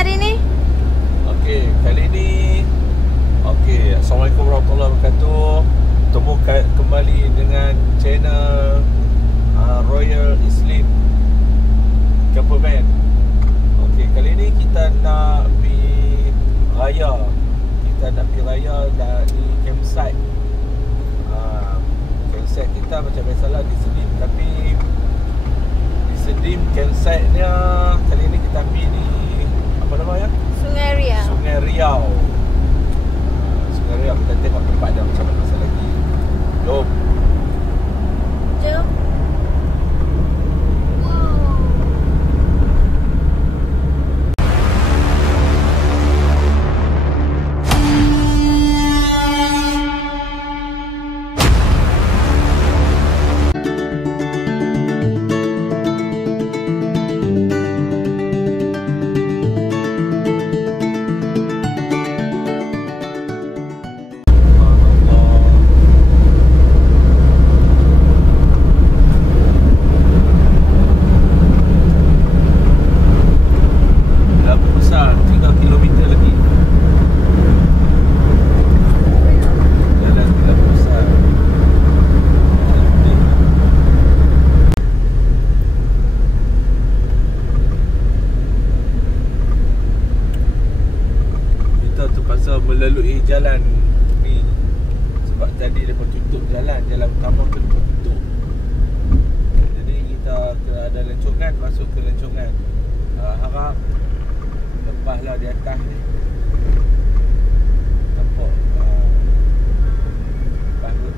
hari ni? Okey, kali ni Assalamualaikum warahmatullahi wabarakatuh. Bertemu kembali dengan channel Royal Slim Campervan. Okey, kali ni kita nak pergi raya. Di campsite. Campsite kita macam biasalah di Sedim, tapi di Sedim campsite-nya kali ni kita pergi di apa namanya? Sungai Riau. Sungai Riau. Sungai Riau, kita tengok tempat dia macam mana masa lagi. Jom. Jom. Melalui jalan ni sebab tadi mereka tutup jalan utama tu mereka tutup. Jadi kita ada lencongan, masuk ke lencongan. Harap lepaslah di atas ni. Nampak lepas tu.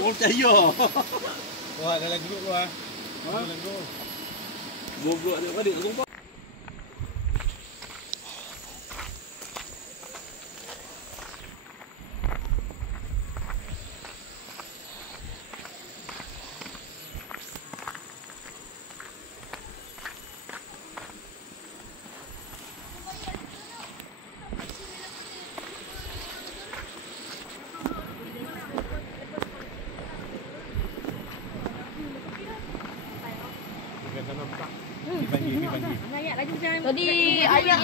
Kau percaya? Wah, dalam grup tu ah. Dalam grup. Grup adik-adik aku. Tadi ayah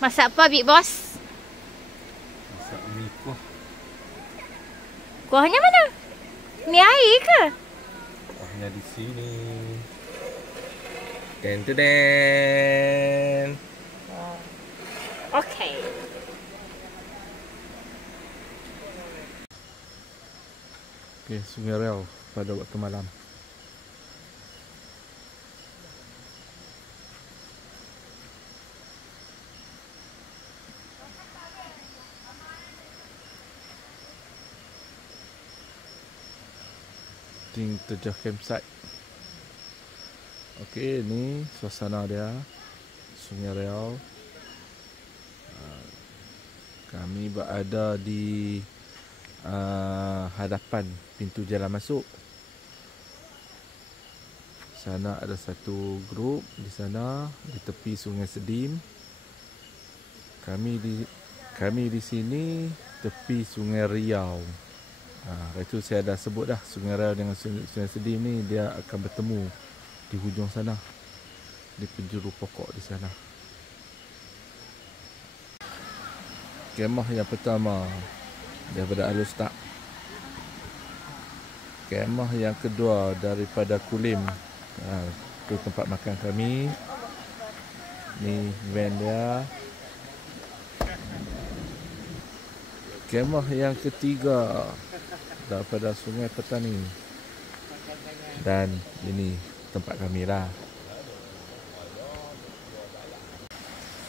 masak apa, Big Boss? Masak mi kuah. Kuahnya mana? Ni air ke? Kuahnya di sini. Den. Okey. Okey, Sungai Riau pada waktu malam. Penting Terjah Campsite. Okey, ni suasana dia. Sungai Riau. Kami berada di hadapan pintu jalan masuk. Sana ada satu grup di sana di tepi Sungai Sedim. Kami di sini tepi Sungai Riau. Itu saya dah sebut dah, Sungai Riau dengan Sungai Sedim ni dia akan bertemu di hujung sana, di penjuru pokok di sana. Kemah yang pertama daripada Alustaq. Kemah yang kedua daripada Kulim. Itu tempat makan kami. Ni van dia. Kemah yang ketiga daripada Sungai Petani. Dan ini tempat kami lah.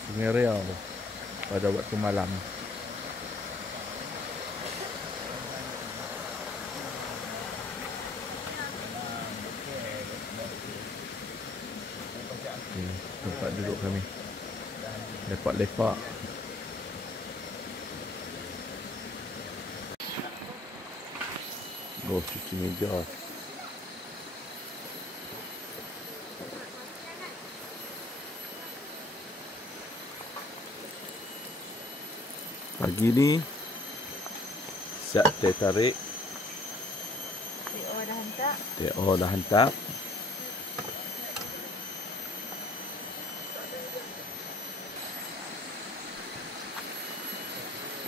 Sungai Riau pada waktu malam. Tempat duduk kami. Lepak-lepak. Oh, cuci meja. Pagi ni siap teh tarik. TO dah hantar. TO dah hantar.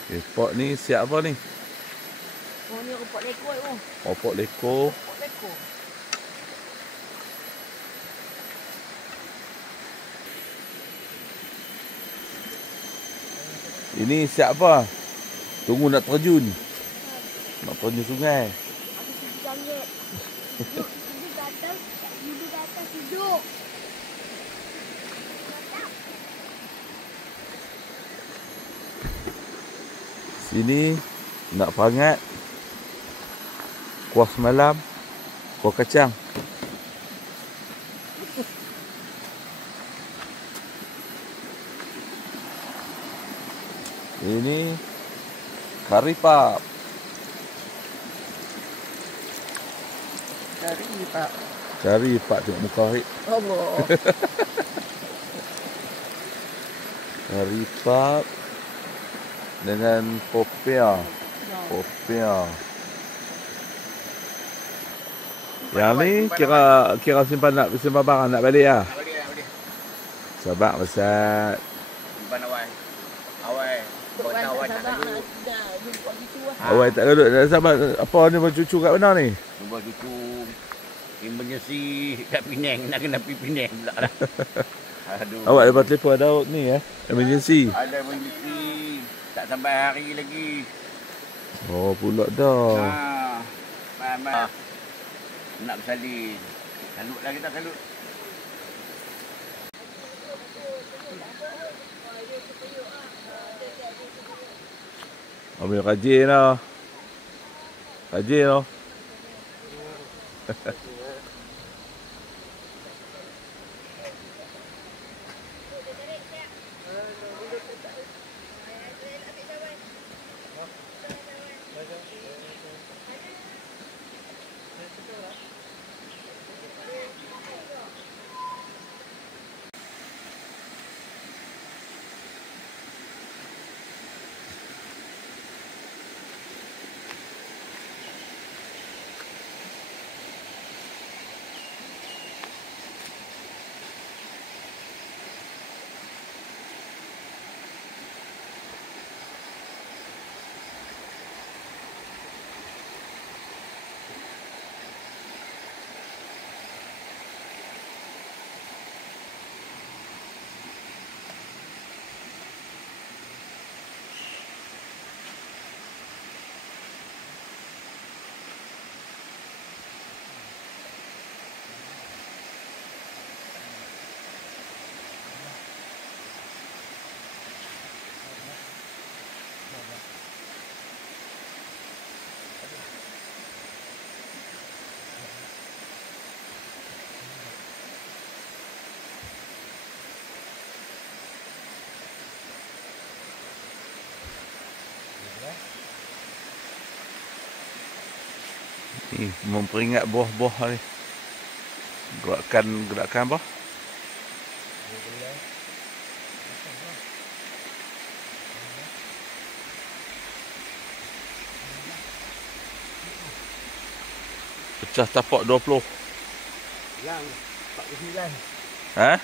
Okay, pot ni siap apa ni? Oh, ni rumput leko tu. Oh, pot leko. Rumput leko. Ini siap apa? Tunggu nak terjun. Nak terjun sungai. Aku sini jangan. Duduk di atas duduk. Sini nak pangat. Kuah semalam. Kuah kacang. Ini kari pap. Kari pap tengok muka Harik. Allah. Kari pap dengan popia. Popia. Yang ni kira simpan barang nak balik lah. Balik. Sabar Ustaz. Simpan awal. Awal tak duduk. Sabar. Apa ni bercucu kat mana ni? Cuba cucu emergency kat Penang. Nak kena pergi Penang pula lah. Aduh. Awak dapat telefon ada ni emergency. Ada emergency. Tak sampai hari lagi. Oh pula dah. Faham. Nak bersalin. Salut lah kita, salut. Ambil rajin lah. Rajin lah. ni memperingat buah-buah ni. Gerakan apa? Pecah tapak 20. Lang 49. Ha?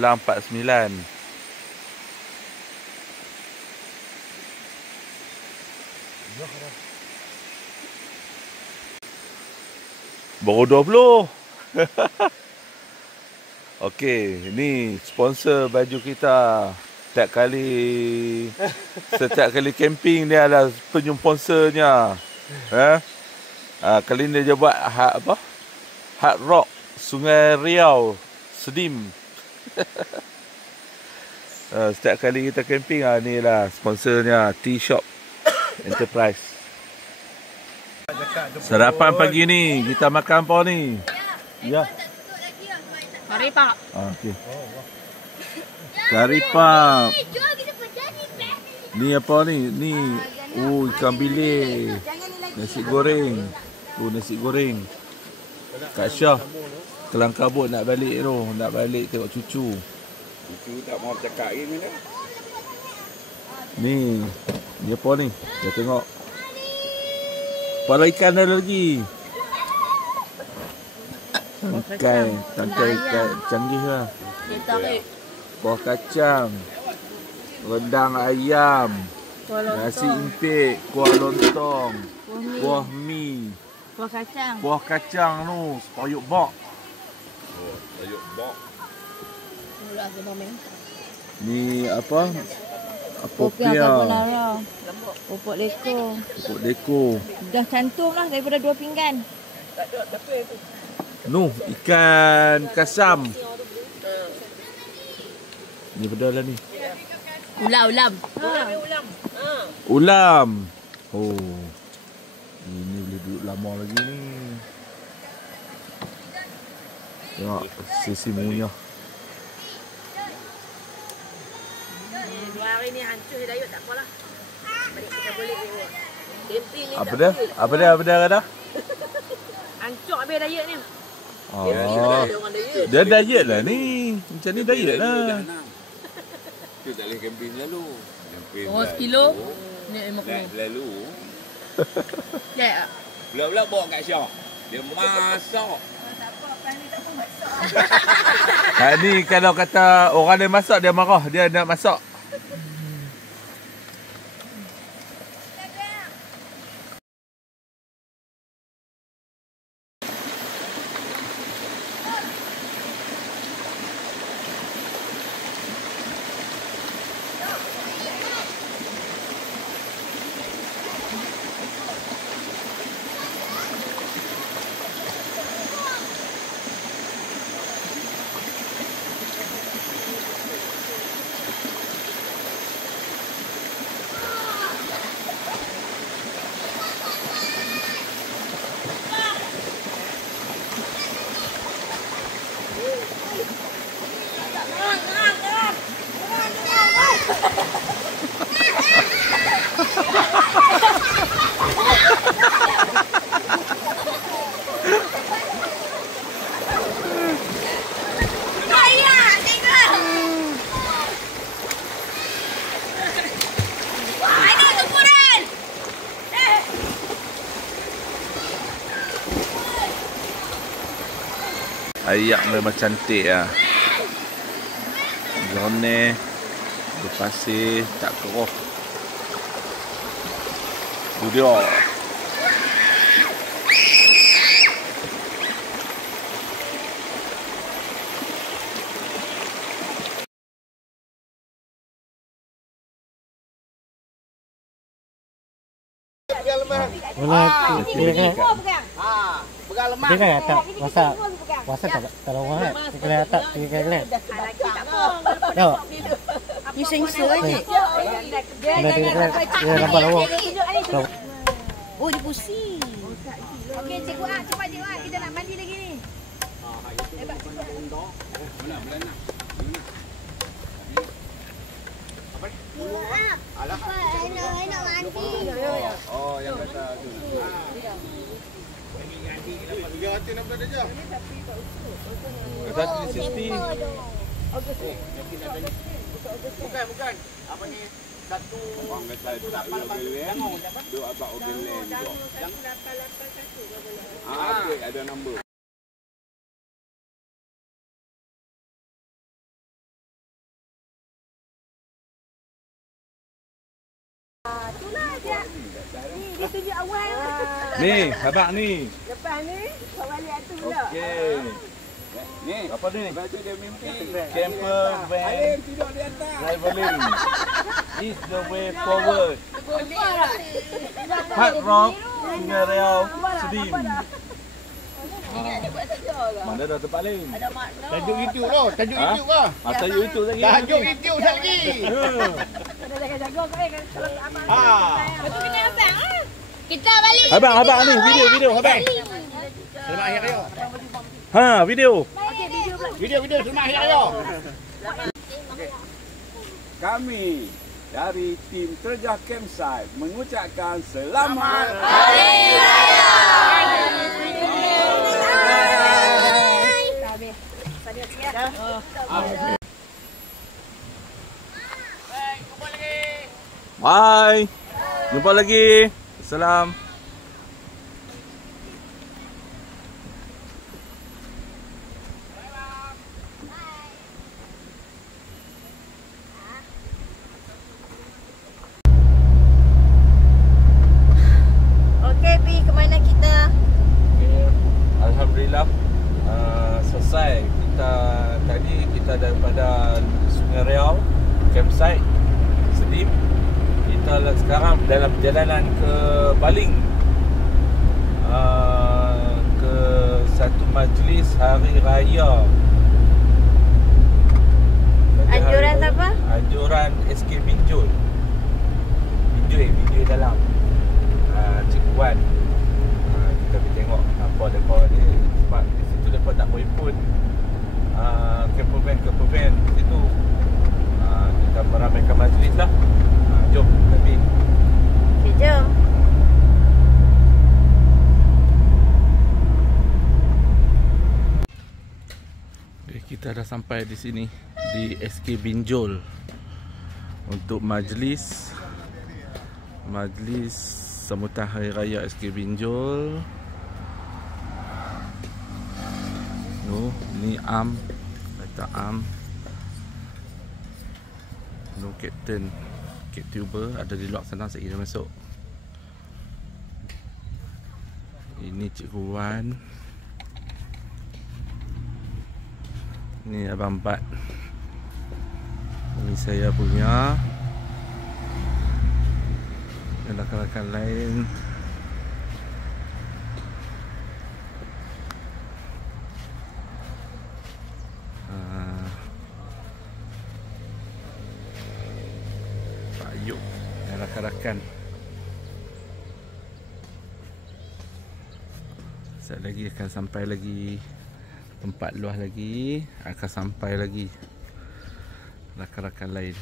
Lang 49. Lang 49. Baru 20. Okey, ni sponsor baju kita. Setiap kali camping dia ada penyumponsernya. Kali ni dia buat Hard Rock Sungai Riau Sedim. Setiap kali kita camping ni lah sponsornya T-Shop Enterprise. Sarapan pagi ni kita makan apa ni? Ya. Kari pak. Okey. Kari pak. Ni apa ni? Ni ikan bilis. Nasi goreng. Nasi goreng. Kak Syah kelang kabut nak balik tu. Nak balik tengok cucu. Cucu tak mau cakap lagi mana. Ni apa ni? Kita tengok. Kepala ikan ada lagi. Tangkai ikan canggih lah. Dia tarik. Kuah kacang. Rendang ayam. Nasi impit. Kuah lontong. Kuah mi. Kuah kacang. Kuah kacang tu. Sayur bok. Sayur bok. Ni apa? Popiah Popiah. carbonara. Popok leko. Popok deko. Dah cantum lah daripada 2 pinggan. Nu, ikan kasam. Ni benda lah ni. Ulam. Ulam. Oh. Ini boleh duduk lama lagi ni. Tengok sisi munyah. 2 hari ni hancur Dayut tak apalah. Balik kita boleh ni. Camping ni Apa dia kata? hancur habis Dayut ni. Oh. Dia diet lah ni. Macam ni diet lah. Tu tak boleh camping lalu. Camping. 100 kilo. Ni 50. Lalu. Ya. Pula bawa kat Syah. Dia masak. Ni kalau kata orang dia masak dia marah. Dia nak masak. Ayak memang cantik lah. Jernih, berpasir, tak keruh. Itu dia. Pegang lemah. Dia kan tak masa tak lawa kan. Dia tak kena. Tahu. Ni sensor je. Dia nampak lawa. Oh, dia pusing. Okey, cikgu cepat cikgu kita nak mandi lagi ni. Hebat cikgu. Alah. Nak mandi. Oh, yang kata tu. kenapa ada jam? Dah 360. Bukan. Apa ni? Satu. Orang kata itu Ogeland. Dua abang Ogeland juga. Yang 881. Ada nombor. Itulah dia. Ni dia tunjuk awal. Ni, abang ni. Lepas ni, kau balik tu pula. Okey. Ni. Apa ni? Baca dia mimpi. Camper van Alim tidur di atas. travelling is the way forward. Hard Rock, Sungai Riau, Sedim. Mana dah tempat lain? Tajuk YouTube tu. Tajuk Ha? YouTube lah. Tajuk YouTube lagi. Tajuk YouTube lagi. Kena jaga-jaga kau kalau amak. Betul kena abang ah. Kita balik. Abang ni video abang. Selamat akhir raya. Ha, video. Okey, video pula. Video selamat akhir raya. Kami dari tim Terjah Campsite mengucapkan selamat Hari Raya. Bye. Jumpa lagi. Salam. Okey, Pi, ke mana kita? Alhamdulillah selesai. Kita daripada Sungai Riau campsite Sedim. Kita sekarang dalam perjalanan ke Baling, ke satu majlis hari raya. Anjuran apa? Anjuran SK Binjul. Binjul dalam Cikgu Wan. Kita pergi tengok apa mereka ni. Sebab di situ mereka tak boleh pun camper van di situ. Kita meramaikan majlis lah. Jom kita pergi. Okey, jom. Kita dah sampai di sini di SK Binjul untuk majlis sambutan Hari Raya SK Binjul. Ni Kata Am. Captain Tuber ada di luar sana, sekejap dah masuk. Ini Cikgu Wan. Ni Abang Bat. Ini saya punya. Dan rakan-rakan lain. Pak Ayub dan rakan-rakan. Sekejap lagi akan sampai lagi. Tempat luas lagi akan sampai lagi rakan-rakan lain.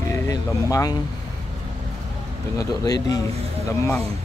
Okey, lemang tengah duk ready. Lemang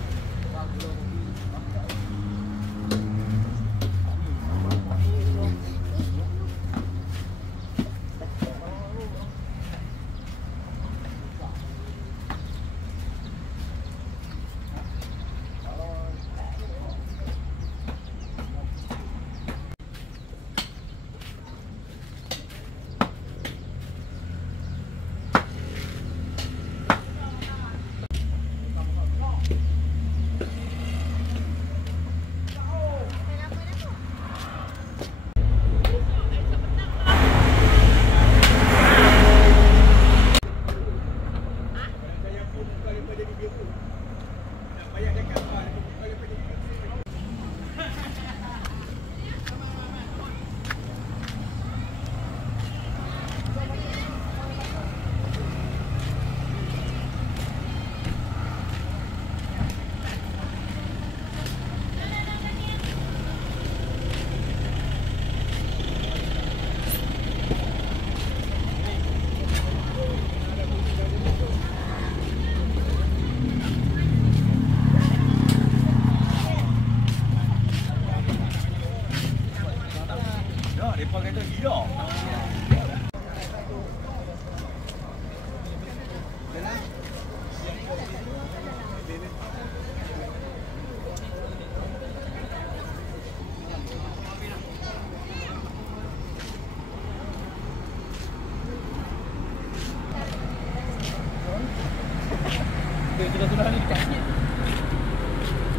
Mereka kata gila.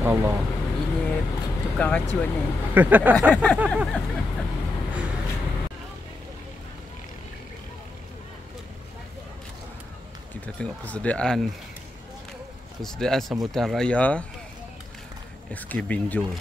Allah. Ini tukang racun ni. Kita tengok persediaan sambutan raya SK Binjol.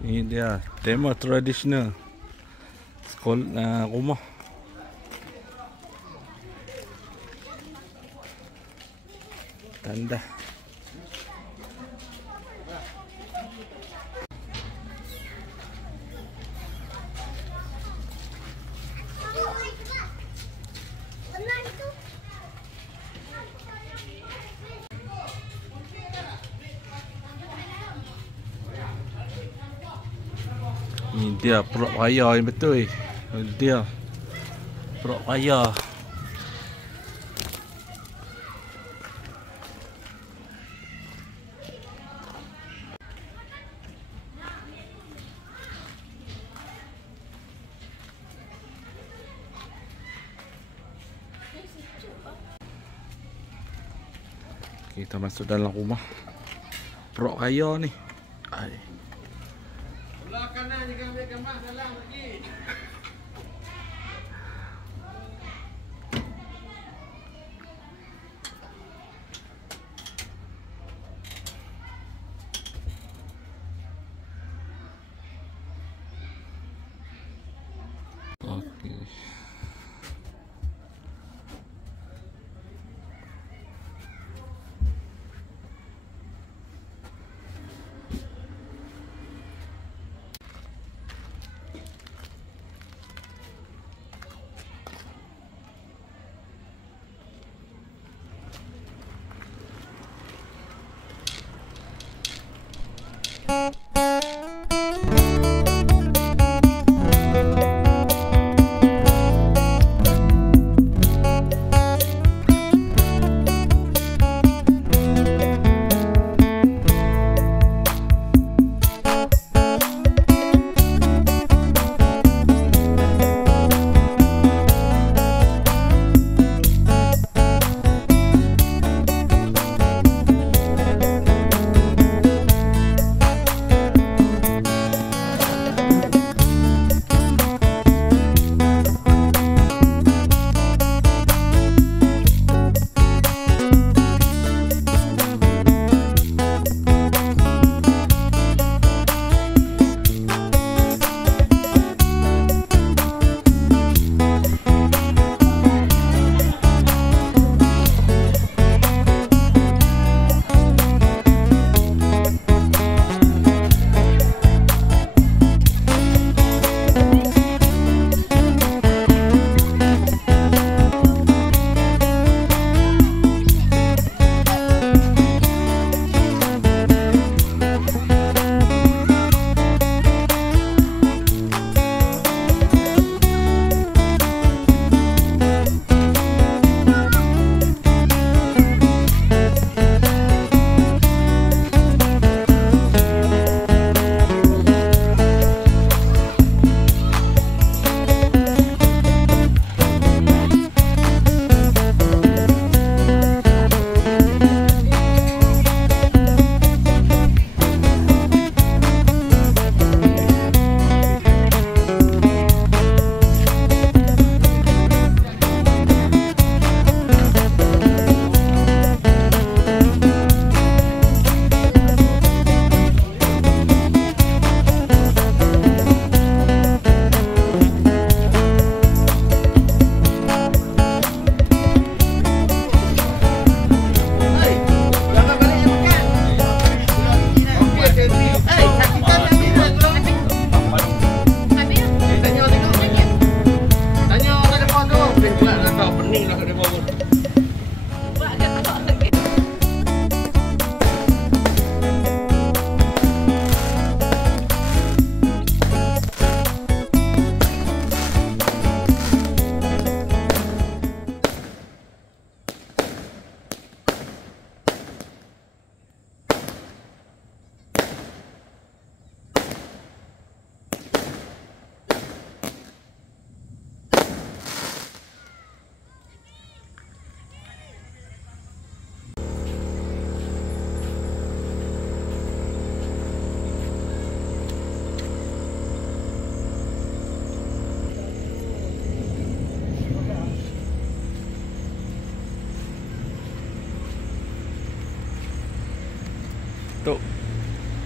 Ini dia tema tradisional sekolah rumah. Tanda. Ini dia perut raya yang betul. Dia perut raya. Kita masuk dalam rumah perut raya ni. Belah kanan jangan ambil gambar dalam lagi. Okey.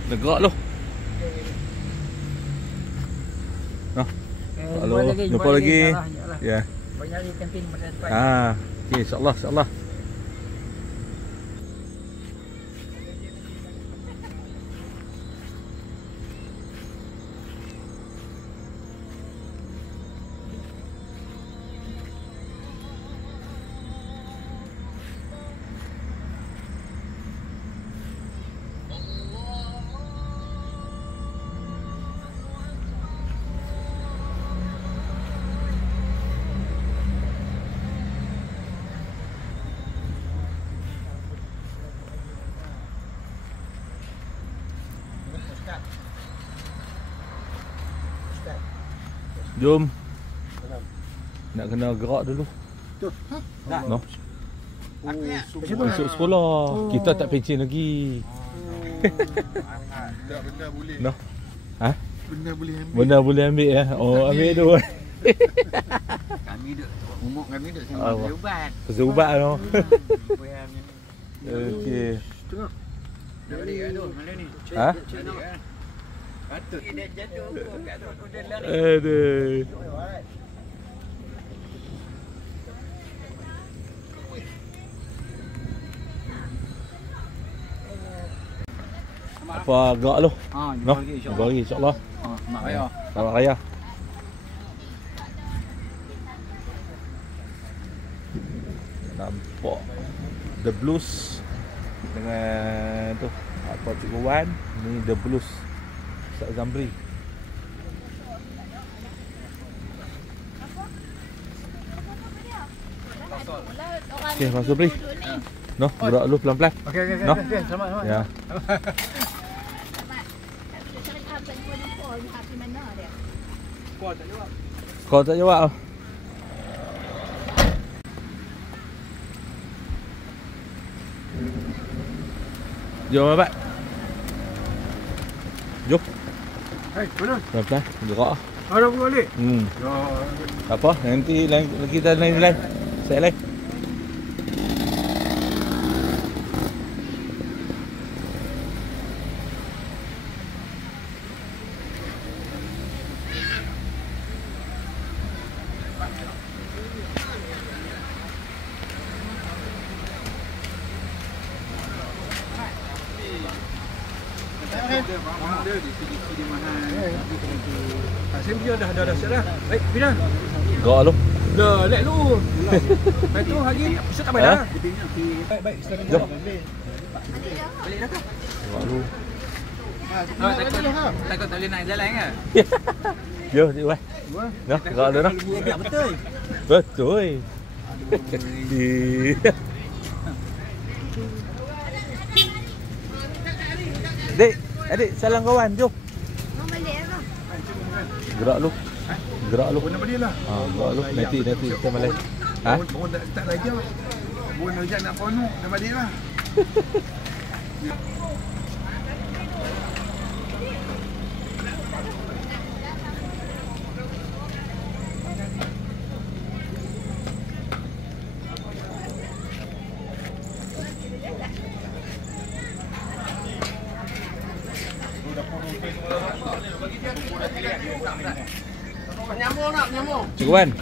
Dah gerak lu. Noh. Halo, jumpa lagi. Ya. Banyak di kantin pada depan. Okey, insya-Allah, insya-Allah. Jom. Nak kena gerak dulu. No. Masuk sekolah. Kita tak pencen lagi. Tak, benda boleh. No. Ha? Benda boleh ambil. Benda boleh ambil ya. Oh, ambil tu. Kami duk umur kami duk sembang ubat. Pasal ubat tu. Okey. Tengok. Dah balik aduh, malam ni. Ha? Patut dia jatuh kat tu kuda lari. Aduh. Apa gerak lu? Jumpa lagi Jumpa lagi insya-Allah. Mak raya. Selamat raya. Nampak The Blues dengan tu apa Cikgu Wan, ni The Blues Ustaz Zamri. Okey, Mas Zamri. No, gerak lu pelan-pelan. Okey. No. Selamat. Ya. Kau tak jawab. Jom abang. Jom. Hai, mana? Pelan-pelan gerak. Ada pergi balik. Ya. Tak apa, nanti kita lain. Saya lain. Dia di sini mahal. Saya biar dah siap dah. Baik, Pina. Gerak lu. Dah, let lu. Baik tu hari ni tak payah dah. Baik, sekarang Jom. balik dah ke? Gerak lu. Takut tak boleh naik jalan ke? Yo, Cik Wan. No, gerak lu noh. Betul. Betul. Di. Adik, salam kawan, jom. Mau balik apa? Gerak lu. Gerak lu. Nak balik lah. Gerak lu. Nanti kita malai. Ha? Baru tak start lagi lah. Baru nak nak penuh, dah balik lah. Cikgu Wan,